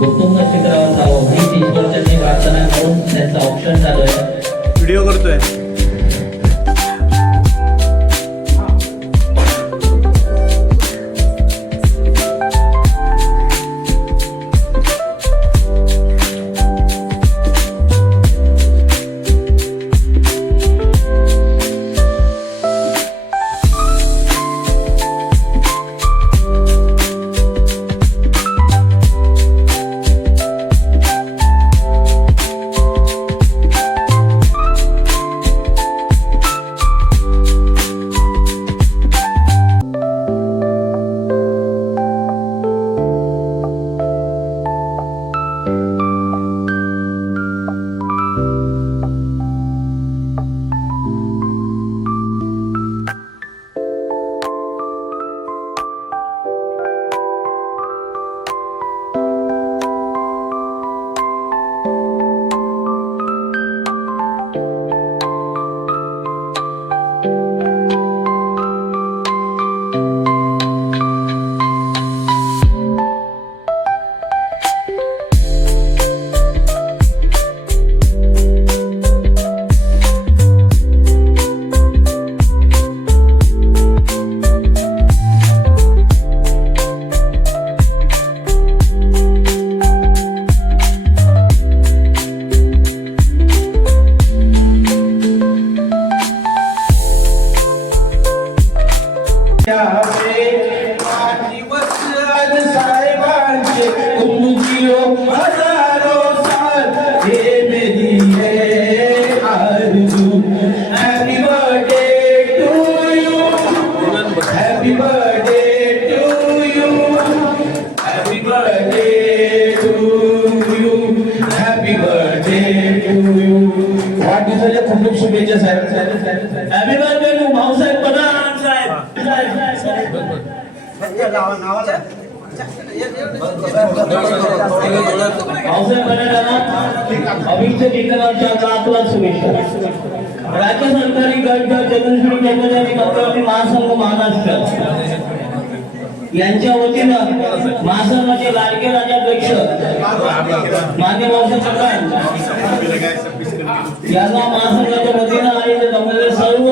उत्तुंग शिखरावर जावं हीच ईश्वरचरणी प्रार्थना करून त्यांचं ऑप्शन चालू आहे. व्हिडिओ करतोय. खूप शुभेच्छा साहेब. हॅपी बर्थडे टू भाऊसाहेब पदार साहेब. भाऊसाहेब पदारांना अभिषेक एकनाथच्या लाखला शुभेच्छा. राज्य सरकारी गट जगदीश्वरी कर्मचारी कर्मचारी महासंघ महाराष्ट्र यांच्या वतीनं महासंघाचे लाडके राजाध्यक्ष मान्य भाऊसाहेब यांना महासंघाच्या वतीनं आणि जमलेले सर्व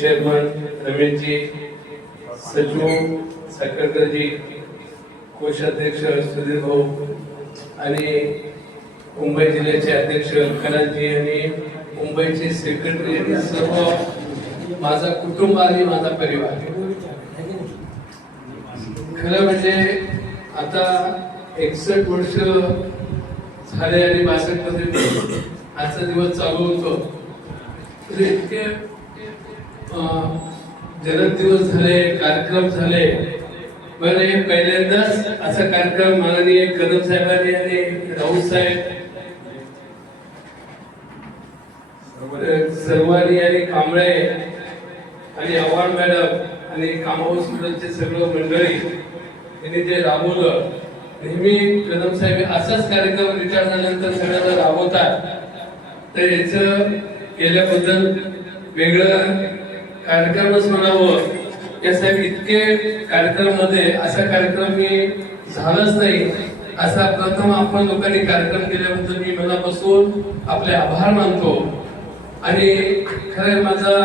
चेअरमन रमेशजी, सचिव सेक्रेटरी, कोषाध्यक्ष सुधीर भाऊ आणि मुंबई जिल्ह्याचे अध्यक्ष कलाजी आणि मुंबईचे सेक्रेटरी आणि सर्व माझा कुटुंब आणि माझा परिवार. खरं म्हणजे आता 61 वर्ष झाले आणि 62 मध्ये आजचा दिवस चालू होतो. इतके जलद दिवस झाले, कार्यक्रम झाले. बरं, पहिल्यांदाच असा कार्यक्रम माननीय कदम साहेबांनी आणि राऊत साहेब सर्वांनी आणि कांबळे आणि आव्हाड मॅडम आणि कामावर सुद्धाचे सगळं मंडळी यांनी जे राबवलं, नेहमी कदम साहेब असाच कार्यक्रम रिटायर झाल्यानंतर सगळ्यांना राबवतात. तर याचं केल्याबद्दल वेगळं कार्यक्रमच म्हणावं. या साहेब इतके कार्यक्रम मध्ये असा कार्यक्रम मी झालाच नाही. असा प्रथम आपण लोकांनी कार्यक्रम केल्याबद्दल मी मनापासून आपले आभार मानतो. आणि खरं माझा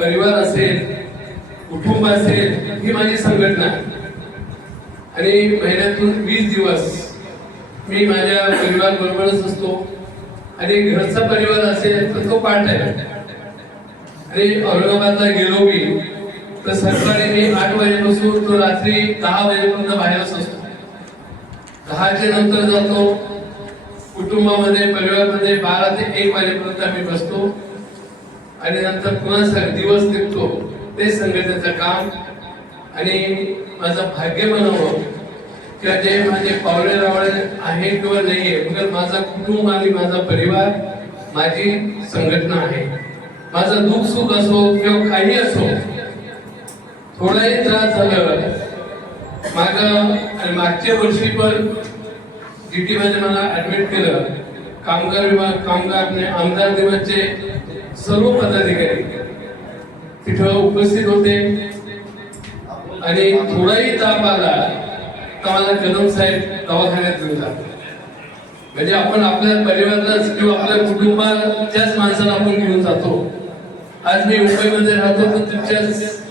परिवार असेल, कुटुंब असेल, ही माझी संघटना. आणि महिन्यातून 20 दिवस मी माझ्या परिवार बरोबरच असतो. आणि घरचा परिवार असेल तर तो पार्ट आहे. आणि औरंगाबादला गेलो मी तर सकाळी मी 8 वाजेपासून तो रात्री 10 वाजेपर्यंत बाहेरच असतो. 10च्या नंतर जातो कुटुंबामध्ये, परिवारामध्ये 12 ते 1 वाजेपर्यंत आम्ही बसतो. आणि नंतर पुन्हा दिवस निघतो. ते संघटनेचं काम. आणि माझं भाग्य म्हणावं किंवा जे माझे पावले रावळे आहे किंवा नाहीये, मगर माझा कुटुंब आणि माझा परिवार माझी संघटना आहे. माझं दुःख सुख असो किंवा काही असो, थोडाही त्रास झाला मागच्या वर्षी पण जीटी मध्ये मला ऍडमिट केलं. कामगार विभाग, कामगार आमदार दिवसचे सर्व पदाधिकारी तिथं उपस्थित होते. आणि थोडाही ताप आला तर मला कदम साहेब दवाखान्यात घेऊन जातात. म्हणजे आपण आपल्या परिवारालाच किंवा आपल्या कुटुंबाच्याच माणसाला आपण घेऊन जातो. आज मी मुंबईमध्ये राहतो तर तुमच्याच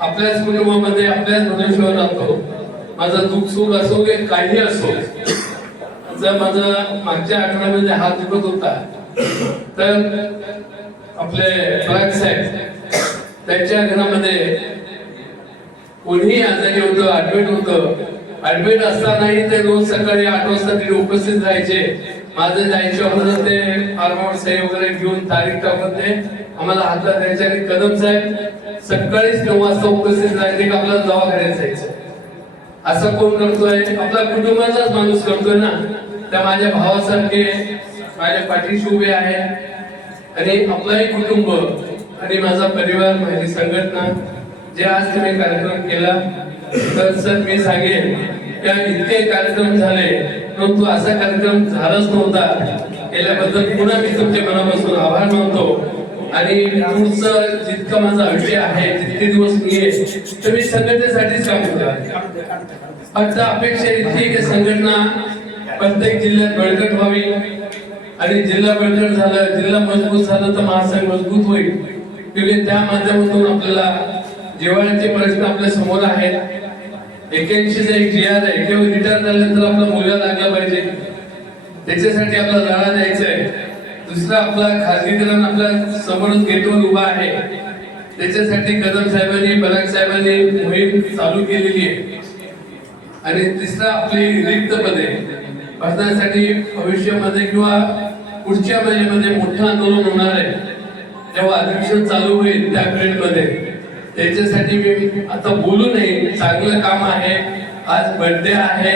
आपल्याच कुटुंबामध्ये आपल्याच मनुष्यावर राहतो. माझं दुःख सुख असो की काही असो, जर माझा मागच्या आठवड्यामध्ये हात दुखत होता तर आपले पराग साहेब त्यांच्या घरामध्ये कोणीही आजारी होतं, ऍडमिट होतं. ऍडमिट असतानाही ते रोज सकाळी 8 वाजता तिथे उपस्थित राहायचे. माझं जायच्या अगोदर ते फॉर्मवर सही वगैरे घेऊन तारीख टाकून ते आम्हाला हातात द्यायचे. आणि कदम साहेब सकाळीच 9 वाजता उपस्थित राहायचे की आपल्याला दवाखान्यात जायचं. असं कोण करतोय? आपला कुटुंबाचाच माणूस करतोय ना. त्या माझ्या भावासारखे माझ्या पाठीशी उभे आहे. आणि आपलाही कुटुंब आणि माझा परिवार, माझी संघटना जे आज तुम्ही कार्यक्रम केला, तर सर मी सांगेन त्या इतके कार्यक्रम झाले परंतु असा कार्यक्रम झालाच नव्हता. केल्याबद्दल पुन्हा मी तुमच्या मनापासून आभार मानतो. आणि पुढचं जितकं माझं आयुष्य आहे, जितके दिवस मी आहे तर मी संघटनेसाठीच काम करतो. फक्त अपेक्षा इतकी की संघटना प्रत्येक जिल्ह्यात बळकट व्हावी. आणि जिल्हा बळकट झाला, जिल्हा मजबूत झाला तर महासंघ मजबूत होईल. किंवा त्या माध्यमातून आपल्याला जिव्हाळ्याचे प्रश्न आपल्या समोर आहेत. 81चा एक GR आहे किंवा रिटायर झाल्यानंतर आपला मुलगा लागला पाहिजे, त्याच्यासाठी आपला लढा द्यायचा आहे. दुसरा आपला खाजगीकरण आपल्या समोरून गेटवर उभा आहे, त्याच्यासाठी कदम साहेबांनी, पराग साहेबांनी मोहीम चालू केलेली आहे. आणि तिसरा आपली रिक्त पदे भरण्यासाठी भविष्यामध्ये किंवा पुढच्या महिन्यामध्ये मोठं आंदोलन होणार आहे. जेव्हा अधिवेशन चालू होईल त्या पिरियडमध्ये त्याच्यासाठी मी आता बोलू नये. चांगलं काम आहे, आज बर्थडे आहे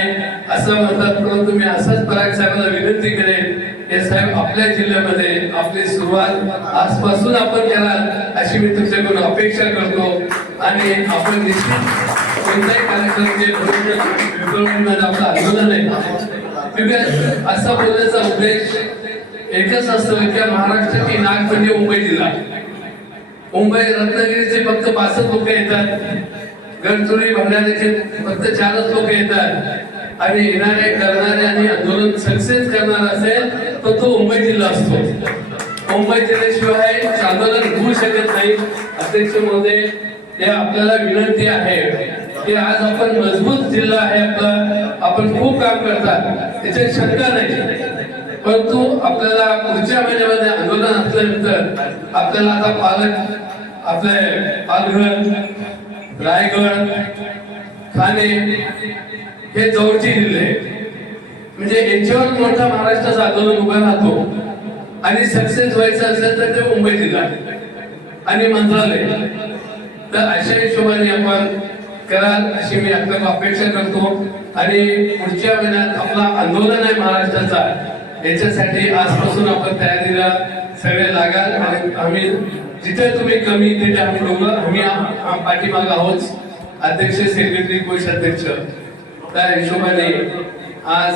असं म्हणतात, परंतु मी असंच पराग साहेबांना विनंती करेन हे साहेब आपल्या जिल्ह्यामध्ये आपली सुरुवात आजपासून आपण कराल अशी मी तुमच्याकडून अपेक्षा करतो. आणि आपण निश्चित कोणताही कार्यक्रम जे फेब्रुवारीमध्ये आपलं आंदोलन आहे, किंवा असा बोलण्याचा उद्देश एकच असतो की महाराष्ट्राची नाक म्हणजे मुंबई जिल्हा. मुंबई रत्नागिरीचे फक्त 65 लोक येतात, गडचिरोली भंडाऱ्याचे फक्त 4च लोक येतात. आणि येणारे करणारे आणि आंदोलन सक्सेस करणार असेल तर तो मुंबई जिल्हा असतो. मुंबई जिल्ह्याशिवाय आंदोलन होऊ शकत नाही. अध्यक्ष महोदय, हे आपल्याला विनंती आहे की आज आपण मजबूत जिल्हा आहे आपला, आपण खूप काम करतात त्याच्यात शंका नाही. परंतु आपल्याला पुढच्या महिन्यामध्ये आंदोलन असल्यानंतर आपल्याला आता आपले पालघर, रायगड, ठाणे हे जवळचे जिल्हे, म्हणजे याच्यावर मोठा महाराष्ट्राचं आंदोलन उभा राहतो. आणि सक्सेस व्हायचं असेल तर ते मुंबई जिल्हा आणि मंत्रालय. तर अशा हिशोबाने आपण कराल अशी मी आपल्याला अपेक्षा करतो. आणि पुढच्या महिन्यात आपला आंदोलन आहे महाराष्ट्राचा, याच्यासाठी आजपासून आपण तयारीला सगळे लागाल. आणि आम्ही जिथे तुम्ही कमी तिथे आम्ही पाठीमाग आहोत. अध्यक्ष, सेक्रेटरी, कोष अध्यक्ष त्या हिशोबाने आज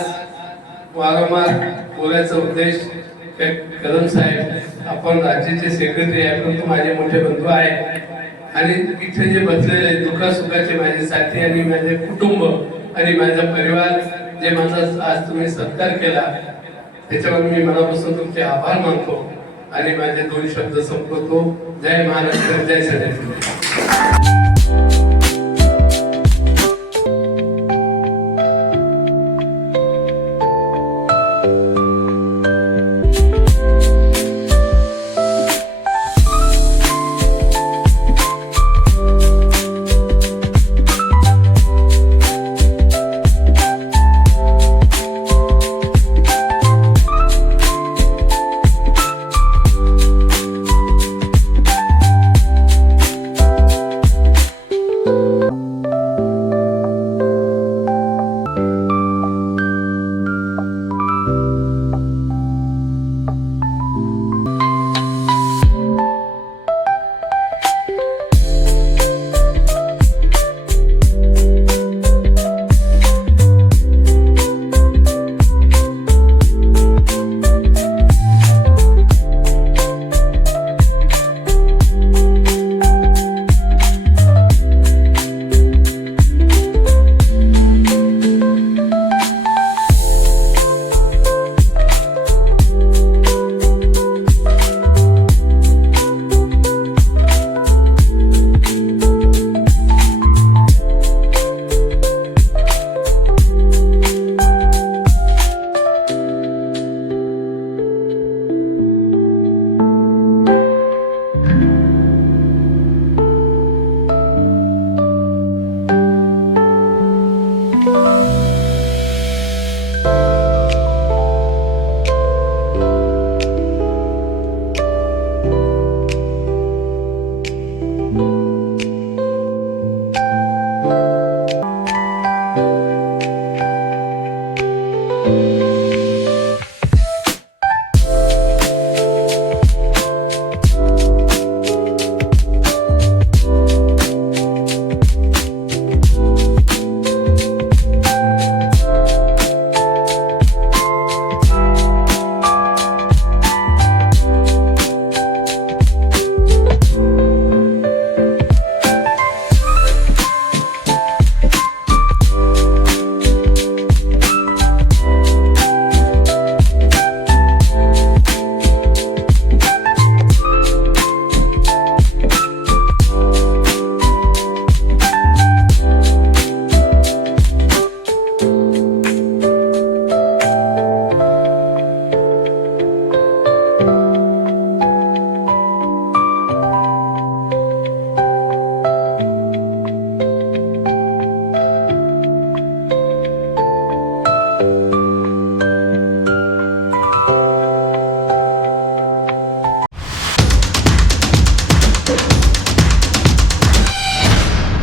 वारंवार बोलायचा उद्देश कदम साहेब आपण राज्याचे सेक्रेटरी आहे, परंतु माझे मोठे बंधू आहेत आणि इथे जे बसलेले दुःखासुखाचे माझे साथी आणि माझे कुटुंब आणि माझा परिवार जे माझा आज तुम्ही सत्कार केला त्याच्यावर मी मनापासून तुमचे आभार मानतो आणि माझे 2 शब्द संपवतो. जय महाराष्ट्र, जय सदैव.